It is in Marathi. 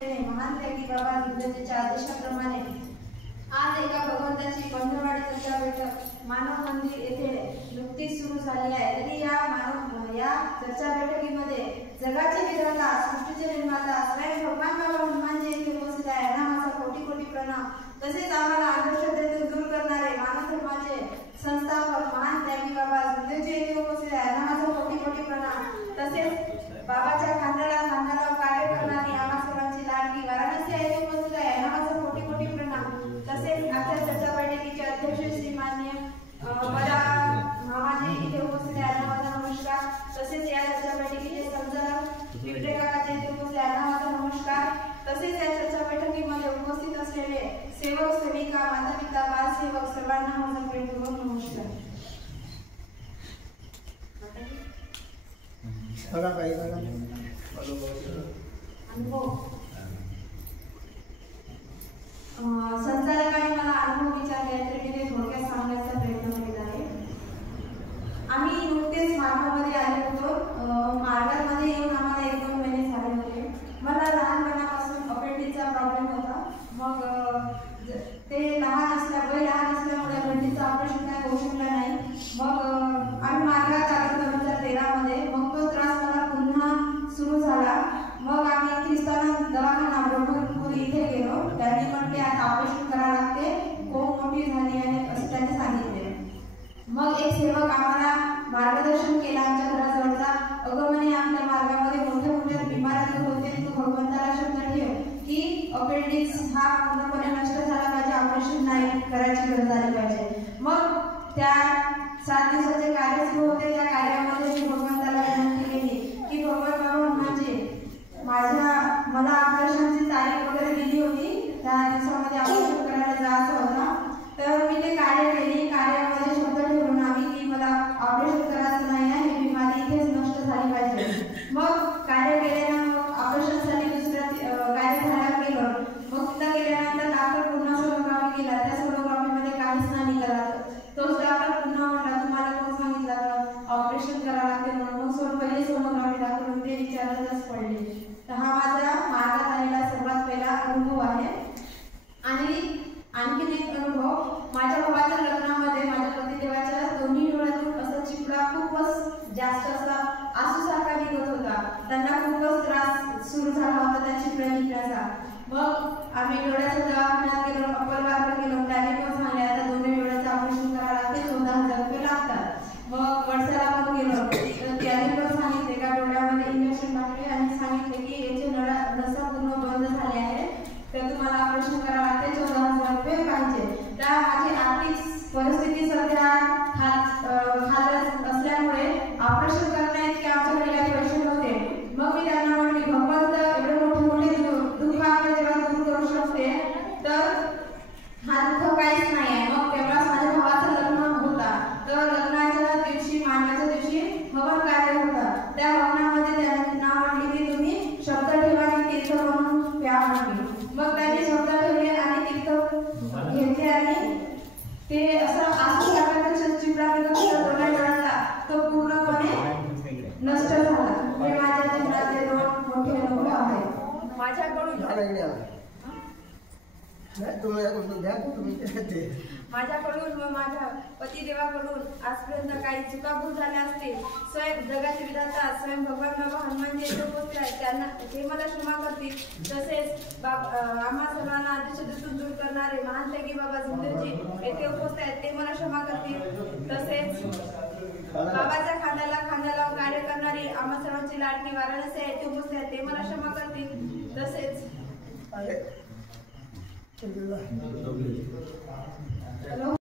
महान त्यागी बाबा गुरुजींच्या आदेशाप्रमाणे आज एका भगवंताची पंधरवाडी चर्चा बैठक मानव मंदिर येथे नुकतीच सुरू झाली आहे। तरी या चर्चा बैठकीमध्ये जगाचे विधाता, सृष्टीचे निर्माता स्वयं भगवान बाबा हनुमानजी येथे उपस्थित आहे। यांना माझा कोटी कोटी प्रणाम। तसेच आम्हाला अंधश्रद्धेतून दूर करणारे मानव धर्माचे संस्थापक महान त्यागी बाबा गुरुजी येथे उपस्थित आहे। यांना माझा कोटी कोटी प्रणाम। तसेच बाबाच्या खांद्याला खांदा लावून कार्य करणारी आम्हा सर्वांची लाडकी वाराणसी येथे उपस्थित आहे। यांना माझा कोटी कोटी प्रणाम। तसेच आजच्या चर्चा बैठकीचे अध्यक्ष श्री माननीय मामाजी इथे उपस्थित आहे। यांना माझा नमस्कार। तसेच या चर्चा बैठकीचे संचालक बिबटे काकाजी इथे उपस्थित आहे। यांना माझा नमस्कार। तसेच या चर्चा बैठकीमध्ये उपस्थित असलेले सेवक, सेविका, माता पिता, बाल सेवक सर्वांना माझा प्रेमपूर्वक नमस्कार। संचालकांनी मला अनुभव विचारले तर मी ते थोडक्यात सांगण्याचा प्रयत्न केला आहे। आम्ही नुकतेच मार्गामध्ये आले होतो। मार्गामध्ये येऊन आम्हाला 1-2 महिने झाले होते। मला लहानपणापासून अपेंडिक्सचा प्रॉब्लेम होता। मग ते लहान असल्यामुळे अपेंडिक्सचं ऑपरेशन काय होऊ शकलं नाही। मग आम्ही मार्गात आलो 2013 मध्ये। मग तो त्रास मला पुन्हा सुरू झाला। मग आम्ही ख्रिस्तान दवाखाना ब्रह्मपूर इथे गेलो। त्यांनी म्हटले आता ऑपरेशन करावं लागते, खूप मोठी झाली आहे असं त्यांनी सांगितले। मग एक सेवक आम्हाला मार्गदर्शन केलं आमच्या घराजवळचा। अगं म्हणे आपल्या मार्गामध्ये मोठ्या बिमारी होते, तू भगवंताला शब्द ठेव की अपेंडिक्स हा पूर्णपणे नष्ट झाला पाहिजे, ऑपरेशन नाही करायची गरज आली पाहिजे। मग त्या 7 दिवसाचे कार्य सुरू होते। त्या कार्यामध्ये मी भगवंताला विनंती केली की भगवान बाबा हनुमानजी मला ऑपरेशनची तारीख वगैरे दिली होती, त्या दिवसामध्ये ऑपरेशन करायला जायचं होतं। तर मी ते कार्य केली। कार्यामध्ये शब्द ठेवून आम्ही की मला ऑपरेशन करायचं नाही आहे, ही बिमारी इथेच नष्ट झाली पाहिजे। मग कार्य केल्यानं ऑपरेशनसाठी दुसऱ्या कार्यशाळेला गेलो। मग तिथं गेल्यानंतर डॉक्टर पुन्हा सोनोग्राफी केला। त्या सोनोग्राफीमध्ये काहीच नाही निघालं। तोच डॉक्टर पुन्हा म्हटला तुम्हाला कोण सांगितलं ऑपरेशन करावं लागते म्हणून। मग पहिली सोनोग्राफी दाखवून ते विचारायलाच पडले। तर हा माझा मार्गात आलेला सर्वात पहिला अनुभव आहे। आणि आणखी एक अनुभव, माझ्या भावाच्या लग्नामध्ये माझ्या पतिदेवाच्या दोन्ही डोळ्यातून असं चिपळा खूपच जास्त असा आसूसारखा निघत होता। त्यांना खूपच त्रास सुरू झाला होता त्या चिपळ्या निघण्याचा। मग आम्ही डोळ्याच्या दवाखान्यात गेलो, अप्पलवारला गेलो। त्याने पण सांगले आता दोन्ही डोळ्याचं ऑपरेशन करावं लागते, 14,000 रुपये लागतात। मग वडसाला पण गेलो तर त्याने पण सांगितले का डोळ्यामध्ये इंजेक्शन टाकले आणि सांगितले की याचे नसा पूर्ण बंद झाले आहे, तर तुम्हाला ऑपरेशन करावं लागते, 14,000 रुपये पाहिजे। त्या माझी आर्थिक परिस्थिती सध्या खालत असल्यामुळे ऑपरेशन करण्याइतके आमच्याकडे काही पैसे नव्हते। मग मी त्यांना म्हटले भगवंत एवढे मोठे दुःख आपल्या जगात दूर करू शकते, तर हा दुःख काहीच नाही आहे। मग तेव्हाच माझ्या भावाचं लग्न होता। तर लग्नाच्या दिवशी मांडवाच्या दिवशी हवन कार्य होतं। त्या हवनामध्ये त्यांना म्हटले की तुम्ही शब्द ठेवा आणि तीर्थ म्हणून प्या म्हटले। मग त्यांनी शब्द ठेवले आणि तीर्थ घेतले आणि ते असं आसू टाकायचं चिपळा डोळ्याला तो पूर्णपणे नष्ट झाला। हे माझ्या जीवनातले 2 मोठे अनुभव आहेत। माझ्याकडून व माझ्या पतिदेवाकडून आजपर्यंत काही चुकाभूल झाल्या असतील, स्वयं जगाचे विधाता स्वयं भगवान बाबा हनुमानजी येथे उपस्थित आहेत, त्यांना ते मला क्षमा करतील। तसेच आम्हा सर्वांना अंधश्रद्धेतून दूर करणारे महान त्यागी बाबा गुरुजी येथे उपस्थित आहेत, ते मला क्षमा करतील। तसेच बाबाच्या खांद्याला खांदा लावून कार्य करणारी आम्हा सर्वांची लाडकी वाराणसी येथे उपस्थित आहेत, ते मला क्षमा करतील। तसेच